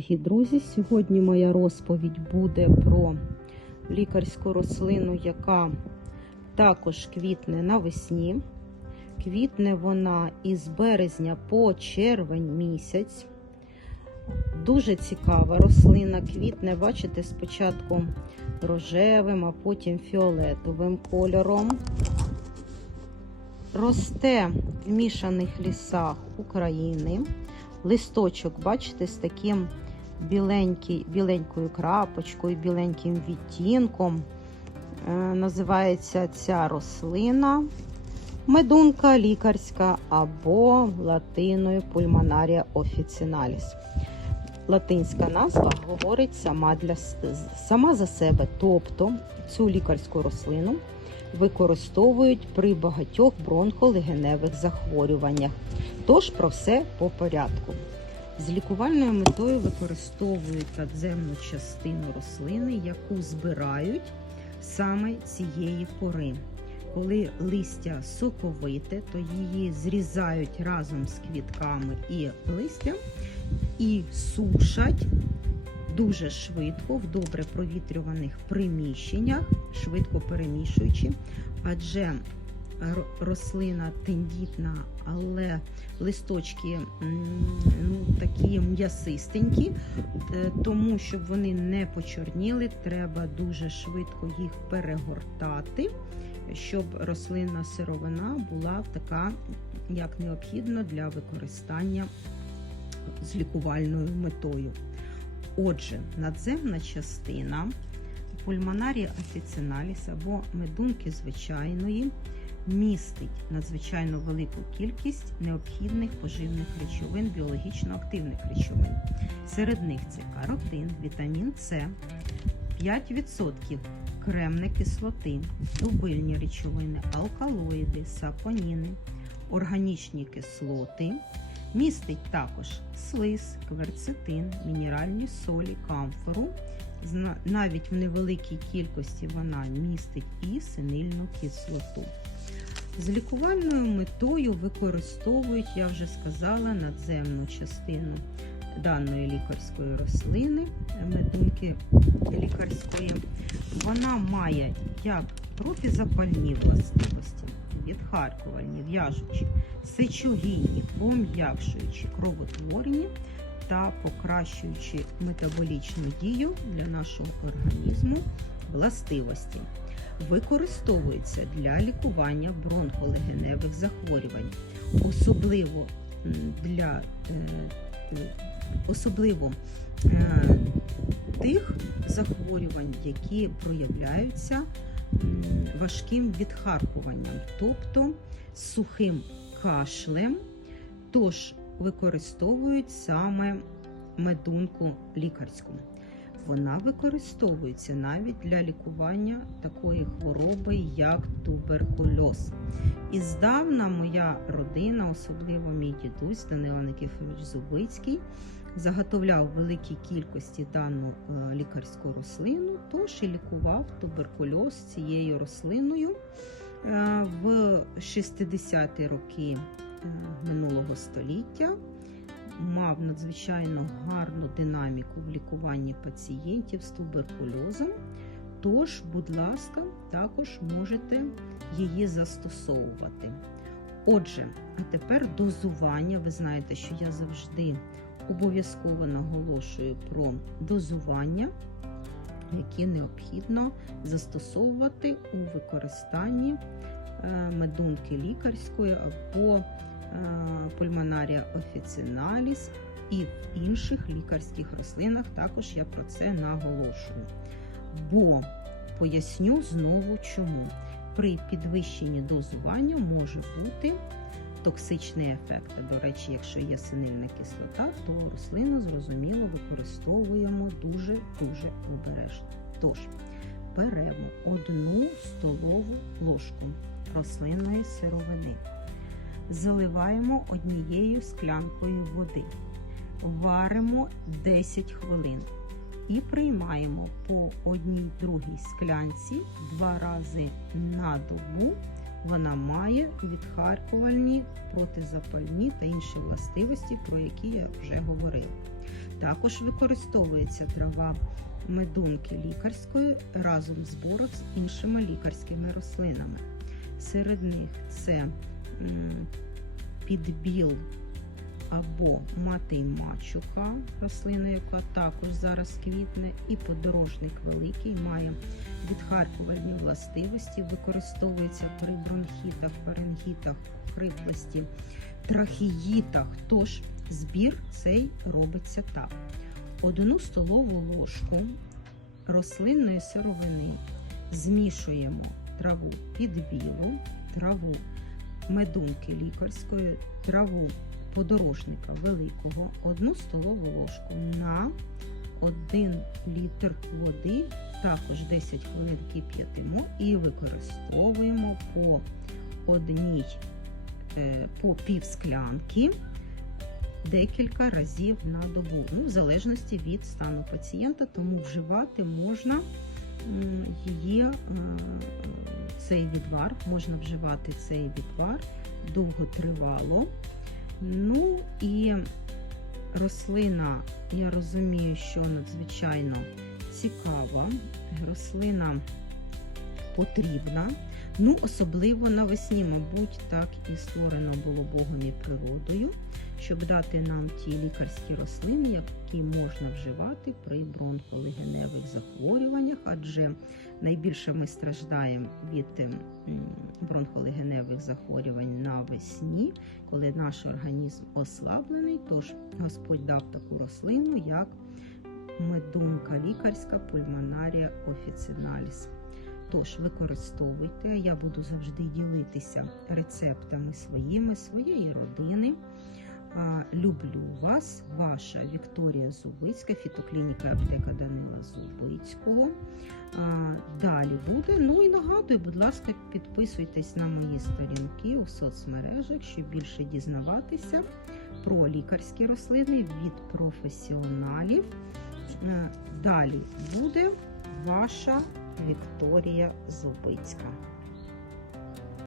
Дорогі друзі, сьогодні моя розповідь буде про лікарську рослину, яка також квітне навесні. Квітне вона із березня по червень місяць. Дуже цікава рослина. Квітне, бачите, спочатку рожевим, а потім фіолетовим кольором. Росте в мішаних лісах України. Листочок, бачите, з таким біленький, біленькою крапочкою, біленьким відтінком. Е, називається ця рослина медунка лікарська або латиною пульмонарія офіціналіс. Латинська назва говорить сама, для, сама за себе. Тобто цю лікарську рослину використовують при багатьох бронхолегеневих захворюваннях. Тож про все по порядку. З лікувальною метою використовують надземну частину рослини, яку збирають саме цієї пори. Коли листя соковите, то її зрізають разом з квітками і листям і сушать дуже швидко в добре провітрюваних приміщеннях, швидко перемішуючи, адже рослина тендітна, але листочки ну, такі м'ясистенькі, е, тому щоб вони не почорніли, треба дуже швидко їх перегортати, щоб рослинна сировина була така, як необхідно для використання з лікувальною метою. Отже, надземна частина пульмонарія офіціналіс або медунки звичайної містить надзвичайно велику кількість необхідних поживних речовин, біологічно активних речовин. Серед них це каротин, вітамін С, 5% кремної кислоти, дубильні речовини, алкалоїди, сапоніни, органічні кислоти. Містить також слиз, кверцетин, мінеральні солі, камфору. Навіть в невеликій кількості вона містить і синильну кислоту. З лікувальною метою використовують, я вже сказала, надземну частину даної лікарської рослини, медунки лікарської. Вона має як протизапальні властивості, відхаркувальні, в'яжучі, сечогінні, пом'якшуючі, кровотворні та покращуючи метаболічну дію для нашого організму властивості. Використовується для лікування бронхолегеневих захворювань, особливо для е, особливо е, тих захворювань, які проявляються важким відхаркуванням, тобто сухим кашлем, тож використовують саме медунку лікарську. Вона використовується навіть для лікування такої хвороби, як туберкульоз. І здавна моя родина, особливо мій дідусь Данила Никифорович Зубицький, заготовляв в великій кількості дану е, лікарську рослину, тож і лікував туберкульоз цією рослиною е, в 60-ті роки минулого століття мав надзвичайно гарну динаміку в лікуванні пацієнтів з туберкульозом. Тож, будь ласка, також можете її застосовувати. Отже, а тепер дозування. Ви знаєте, що я завжди обов'язково наголошую про дозування, які необхідно застосовувати у використанні е, медунки лікарської або пульмонарія офіціналіс і в інших лікарських рослинах також я про це наголошую. Бо поясню знову чому. При підвищенні дозування може бути токсичний ефект. До речі, якщо є синильна кислота, то рослину, зрозуміло, використовуємо дуже-дуже обережно. Тож, беремо одну столову ложку рослинної сировини заливаємо однією склянкою води, варимо 10 хвилин і приймаємо по одній другій склянці два рази на добу вона має відхаркувальні, протизапальні та інші властивості, про які я вже говорила. Також використовується трава медунки лікарської разом з борок з іншими лікарськими рослинами. Серед них це підбіл або матий мачука, рослина, яка також зараз квітне, і подорожник великий має відхаркувальні властивості, використовується при бронхітах, фарингітах, хриплості, трахеїтах. Тож збір цей робиться так: одну столову ложку рослинної сировини змішуємо траву підбілу, траву медунки лікарської, траву подорожника великого, одну столову ложку на 1 літр води, також 10 хвилин кип'ятимо і використовуємо по одній е, по пів склянки декілька разів на добу, ну, в залежності від стану пацієнта, тому вживати можна її е, цей відвар, можна вживати цей відвар довготривало. Ну і рослина, я розумію, що надзвичайно цікава, рослина потрібна. Ну, особливо навесні, мабуть, так і створено було Богом і природою, щоб дати нам ті лікарські рослини, які можна вживати при бронхолегеневих захворюваннях, адже найбільше ми страждаємо від бронхолегеневих захворювань навесні, коли наш організм ослаблений. Тож Господь дав таку рослину, як медунка лікарська пульмонарія офіціналіс. Тож використовуйте, я буду завжди ділитися рецептами своїми, своєї родини. Люблю вас, ваша Вікторія Зубицька, фітоклініка аптека Данила Зубицького. Далі буде. Ну і нагадую, будь ласка, підписуйтесь на мої сторінки у соцмережах, щоб більше дізнаватися про лікарські рослини від професіоналів. Далі буде ваша Вікторія Зубицька.